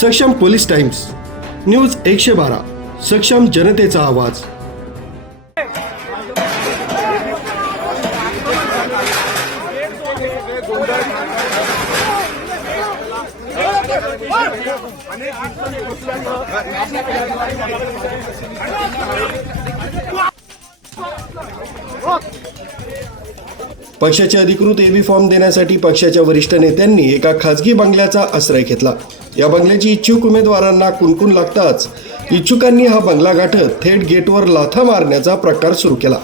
सक्षम police times news एकशे बारा सक्षम जनतेचा आवाज. पक्षाचे अधिकृत एबी फॉर्म देण्यासाठी पक्षाच्या वरिष्ठ नेत्यांनी एका खासगी बंगल्याचा आश्रय घेतला. या बंगल्याची इच्छुक उमेदवारांना कुणकुण लागताच इच्छुकांनी हा बंगला गाठत थेट गेटवर लाथा मारण्याचा प्रकार सुरू केला.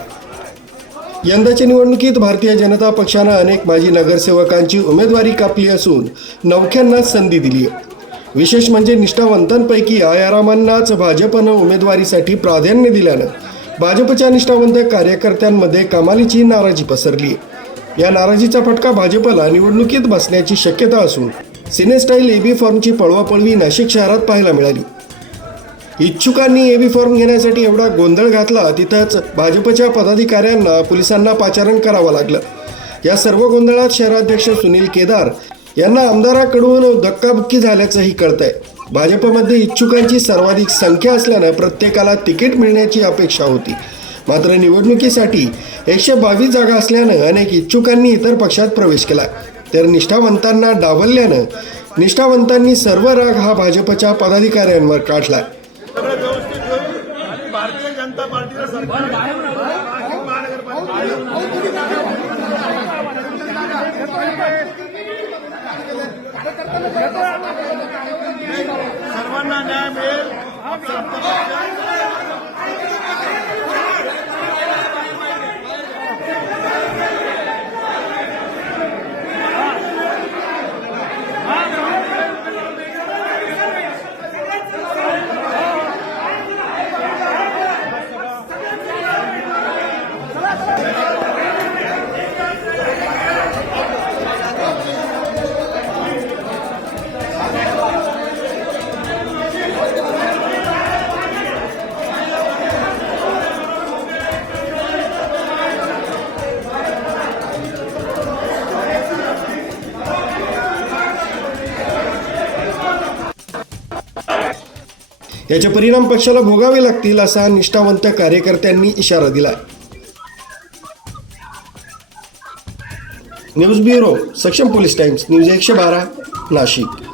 यंदाच्या निवडणुकीत भारतीय जनता पक्षानं अनेक माजी नगरसेवकांची उमेदवारी कापली असून नवख्यांना संधी दिली आहे. विशेष म्हणजे निष्ठावंतांपैकी आयारामांनाच भाजपनं उमेदवारीसाठी प्राधान्य दिल्यानं भाजपच्या निष्ठावंत कार्यकर्त्यांमध्ये कमालीची नाराजी पसरली आहे. या नाराजीचा फटका भाजपला निवडणुकीत बसण्याची शक्यता असून सिनेस्टाईल एबी फॉर्मची पळवापळवी नाशिक शहरात पाहायला मिळाली. इच्छुकांनी एबी फॉर्म घेण्यासाठी एवढा गोंधळ घातला तिथंच भाजपच्या पदाधिकाऱ्यांना पोलिसांना पाचारण करावं लागलं. या सर्व गोंधळात शहराध्यक्ष सुनील केदार यांना आमदाराकडून धक्काबुक्की झाल्याचंही कळतंय. भाजपमध्ये इच्छुकांची सर्वाधिक संख्या असल्यानं प्रत्येकाला तिकीट मिळण्याची अपेक्षा होती. मात्र निवडणुकीसाठी एकशे बावीस जागा असल्यानं अनेक इच्छुकांनी इतर पक्षात प्रवेश केला. तर निष्ठावंतांना डावलल्यानं निष्ठावंतांनी सर्व राग हा भाजपच्या पदाधिकाऱ्यांवर काढला. भारतीय जनता सरकार नाशिक महानगरपालिका सर्वांना न्याय मिळेल. याचे परिणाम पक्षाला भोगावे लागतील असा निष्ठावंत कार्यकर्त्यांनी इशारा दिला news bureau Saksham police times news एकशे बारा नाशिक.